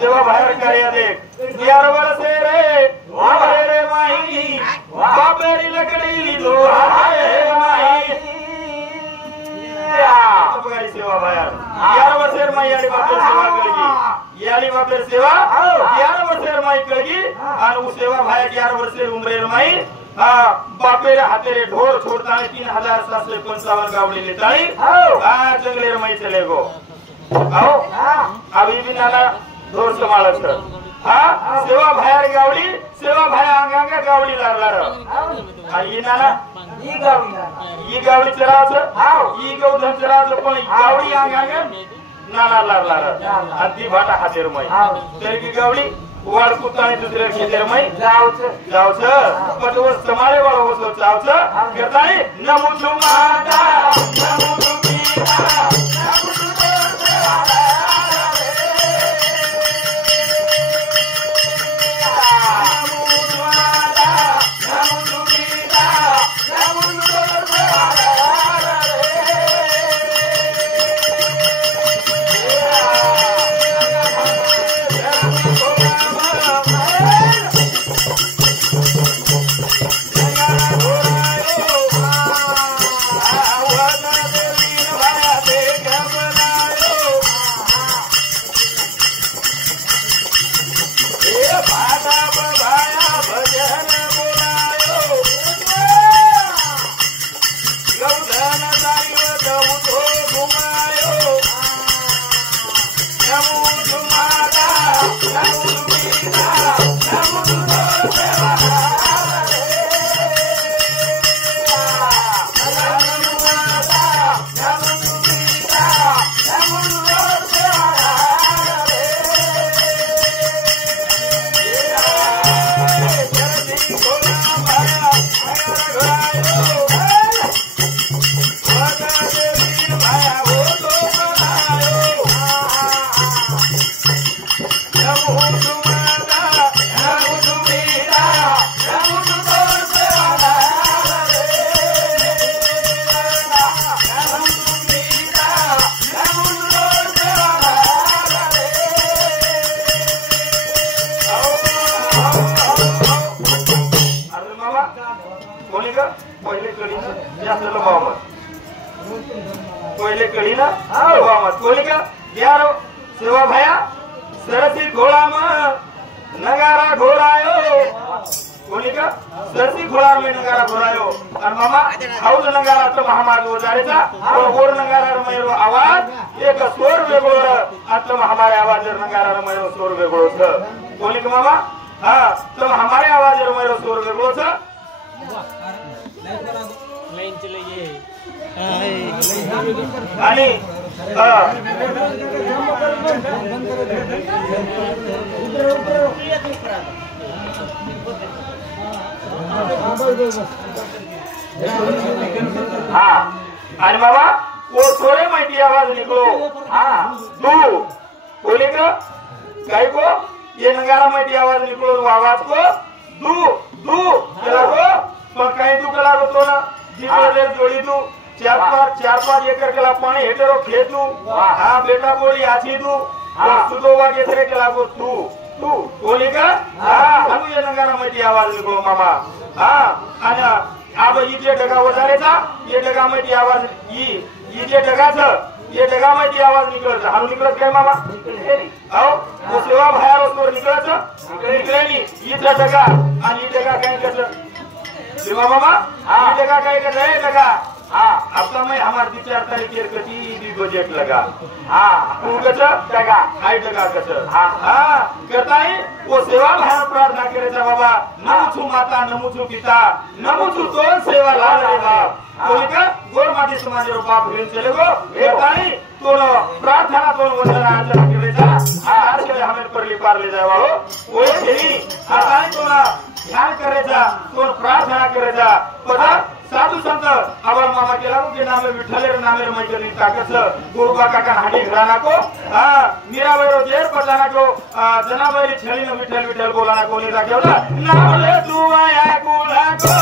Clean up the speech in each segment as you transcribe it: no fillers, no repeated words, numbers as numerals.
सेवा बाहेर कार्य देख 11 वर्षे रे वारे रे माई बापेरी लकड़ी लो हाय माई बघारी सेवा बाहेर 11 वर्षे माई आली बापेर सेवा कळगी याली बापेर सेवा 11 वर्षे माई कळगी आणि उ सेवा बाहेर 11 वर्षे उमरेल माई बापेरे हातेरे ढोर छोड़तानी 3755 गावड़ी लेतानी जंगले रमाई चले गो आओ अभी भी नाना ढोर संभाळ सेवा बाहेर गावडी सेवा बाहेर अंगांगा गावडी लागलार आणि नाना ही गावडी चराच ही गौधन चराच पण गावडी अंगांगा नाना लागलार आणि ती भाटा हातेर मै तरी की गावडी वाड कुताने दुसरे खेतर मै जावच पटवर समाळे वाला होतो जावच करतानी नमो जुमादा नमो जुमीदा नमो जुमादा पहिले कडी ना मत कोणी का यार सेवा भया सरसी घोड़ा में नगारा घोड़ायो कोणी का सरसी घोड़ा में नगारा घोड़ायो और मामा हाउस नगारा तो महामार्ग वजारेचा और गोर नगारा मेरो आवाज एक स्वर वेगळो आत्म हमारे आवाज नगारा मेरो स्वर वेगळो छ कोणी का मामा हां तो हमारे आवाज मेरो स्वर वेगळो छ लाइन चलिए आणि हाँ आणि बाबा वो सोरे माहिती आवाज निकलो हाँ तू बोले का काय को ये नगारा माहिती आवाज निकलो आवाज को तू कला को पण काय तू कला को ना जीवे जोड़ी तू 4-5 एकड़ केला पानी हेटेरो खेतू हाँ बेटा बोली आछी तू सुतो वागे सरे केला को तू बोली का हाँ हम ये नगारा माहिती आवाज निकलो मामा हाँ आणि अब ये डगा वजारेचा ये डगा माहिती आवाज ये जे डगा छ ये डगा माहिती आवाज निकलत हानु निकलत काय मामा आओ वो सेवा बाहेर उसवर निकलत निकलेली ये डगा आणि ये डगा काय करत सेवा मामा ये डगा काय करत डगा हाँ अब तो मैं हमारे 4 तारीख कटी भी बजट लगा हाँ टका हाई टका कस हाँ करता है वो सेवा भाव प्रार्थना करे बाबा नमुछु माता नमुछु पिता नमुछु तो सेवा ला रे बाप तो का गोर माटी समाज रो बाप घेन चले गो करता है तो प्रार्थना तो वंदना आचरण करे जा आज के हमें परली पार ले जावा हो वो खेली आता है तो ध्यान करे जा तो प्रार्थना करे जा पता साधु संत आवर मामा केला के नामे विठ्ठलेर नामेर मैत्री ताकस गोरबा काका हाडी घराना को मीरा वेरो जेर पटाना को जनावरी छेली न विठ्ठल विठ्ठल बोलाना को नहीं राखेवला नाम ले तू आया कोला को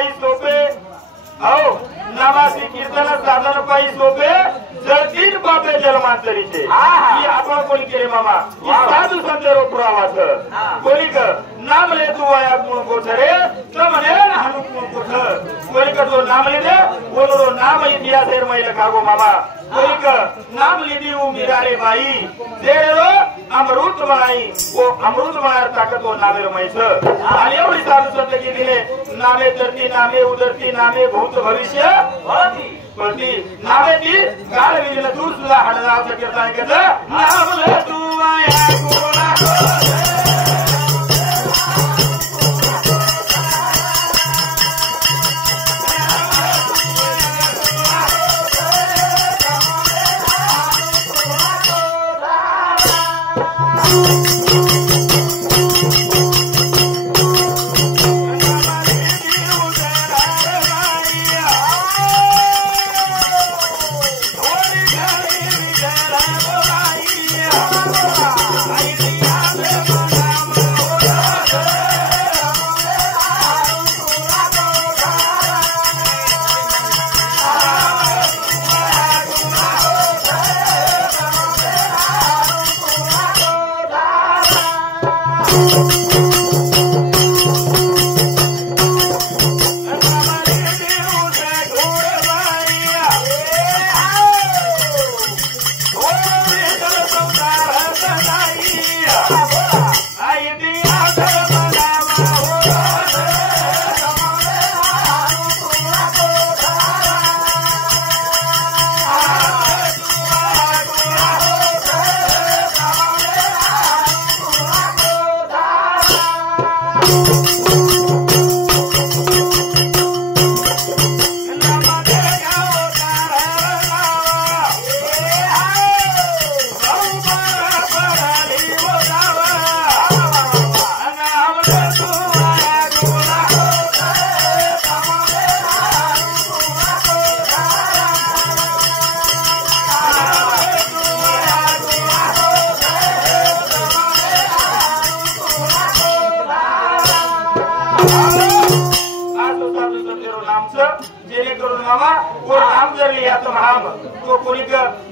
पायी सोपे हो नामासी कीर्तन साधन पायी सोपे जळतील पापे जन्मांतरीचे ही आपण कोणी केले मामा ही साधू संत पुरावाच कोणी नाम ले तू आया गुण कोठरे तमने हानु गुण कोठ कोणी तो नाम ले दे बोलो नाम इतिहास महिला खागो मामा कोई नाम लीदी वो मीरारे बाई देरो अमृत बनाई वो अमृत बनार ताकत वो नामेर मैस आणि एवढी साधू संत की दिले नामे तरती नामे उदरती नामे भूत भविष्य पळती नामे ती काळ विजन दूर सुद्धा हडनाचं कीर्तन केलं नाम ले तू आया गुणा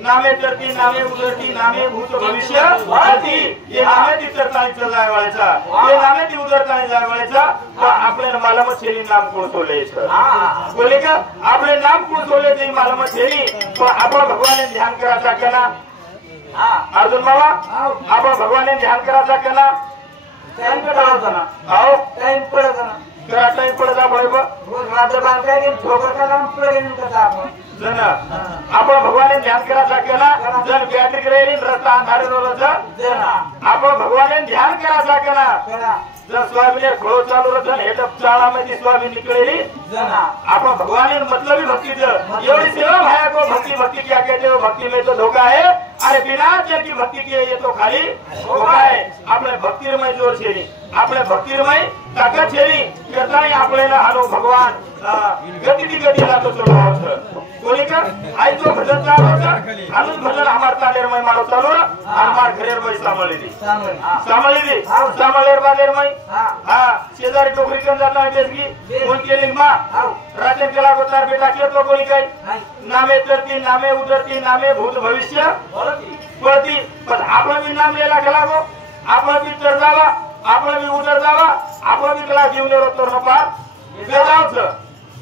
नामे तरती नामे उदरती नामे भूत भविष्य ये नामे ती तरतानीचा जायवाळाचा ये नामे ती उदरतानी जायवाळाचा आपल्याला मालमत छेली नाम कोण सोले बोले का आपले नाम कोण सोले ते मालमत छेली पण आपण भगवान ध्यान करायचा कना अर्जुन मामा आपण भगवान ध्यान करायचा कना टाइम पडायचा ना आओ टाइम पडायचा ना करा टाइम पडता बरोबर रोज रात्र बांधता की ठोकरचा नाम पडेल कसा आपण जन आपण भगवान ध्यान करायचा केला जन बॅटरी करेल रस्ता अंधारे रोजा आपण भगवान ध्यान करायचा केला जन स्वामीने खोळ चालू रजन हेटप चाळा मध्ये स्वामी निकळेली आपण भगवान मतलब भक्ति एवढी सेवा भाया को भक्ति क्या कहते हो भक्ति में तो धोखा है अरे बिना की भक्ति किए ये तो खाली धोखा है आपले भक्तिमय जोर छेली आपले भक्तिमय ताकद छेली करताय आपल्याला हालो भगवान गतीला तो चढवावं कोणी का आई तो भजन चालवता अजून भजन हमार तालेरमय मारो चालू आणि मार घरेरमय सांभाळली सांभाळेर बालेरमय हा शेजारी टोकरी कन जाता बेसगी कोण केली मा रात्री केला गोतार बेटा केतो कोणी काय नामे तरती नामे उदरती नामे भूत भविष्य पळती पण आपण बी नाम लेला गेला गो आपण बी चढ जावा आपण बी उदर जावा आपण बी केला जीवन रोतर न पार जावचं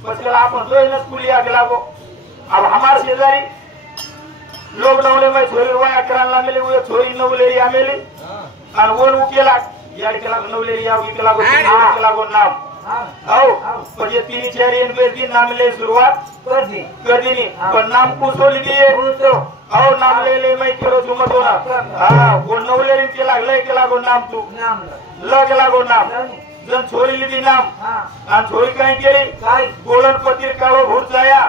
પછી આપણ જોઈને સ્કૂલી આગ લાગો अब हमार शेजारी लॉकडाउन में छोरी वाया करायला मिले वो छोरी नवलेरी आमेली आणि वन उकेला याड केला नवलेरी या उकेला गो नाम आओ पण ये तीन चार इन बेगी नाम ले शुरुआत कर दी पण नाम कुसोली दिए आओ नाम ले मैं करो तुम तो ना हां वो नवलेरी केला लय केला गो नाम तू ल केला गो नाम जन छोरी लिदी नाम आणि छोरी काय केली गोलन पतीर काळो भूत जाया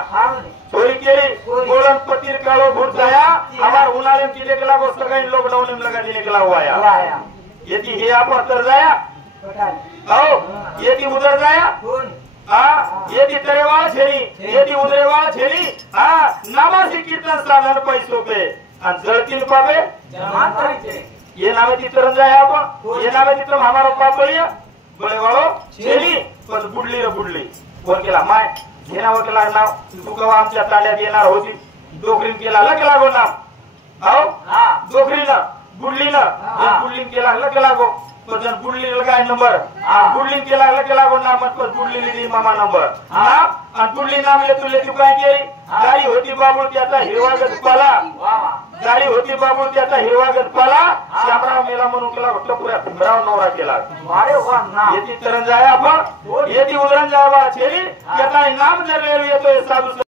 छोरी केली गोलन पतीर काळो भूत जाया हमार उन्हाळे किले केला गोष्ट काही लॉकडाउन में लगा देने केला हुआ या यदि हे आपण तर जाया आओ यदि उधर जाया हां यदि तरेवाळ छेली यदि उधरेवाळ छेली हां नामासी कीर्तन साधन पैसो पे आणि जळतील पापे जमाताचे ये नामे तितर जाया आपण ये नामे तितर हमारो पाप ये बळे वाळो छेली पण बुडली रे बुडली फोन केला माय घेणार केला नाव तू केव्हा आमच्या ताल्यात येणार होती डोकरीन केला लक लागो नाव हो डोकरीनं गुडलीन केला लक लागो पण गुडली काय नंबर गुडलीन केला लक लागो नाम मत गुडली दी मामा नंबर आणि गुडली नामले तुले तू काय केली गाडी होती बाबूळ त्याचा हिरवागत पाला गाडी होती बाबूळ त्याचा हिरवागत पाला श्यामराव मेला म्हणून केला टपुऱ्या भीमराव नवरा केला अरे वा ना येती तरंजाया आपण येती उदरंजाया बा छेली त्याचा नाम जर येतोय साधू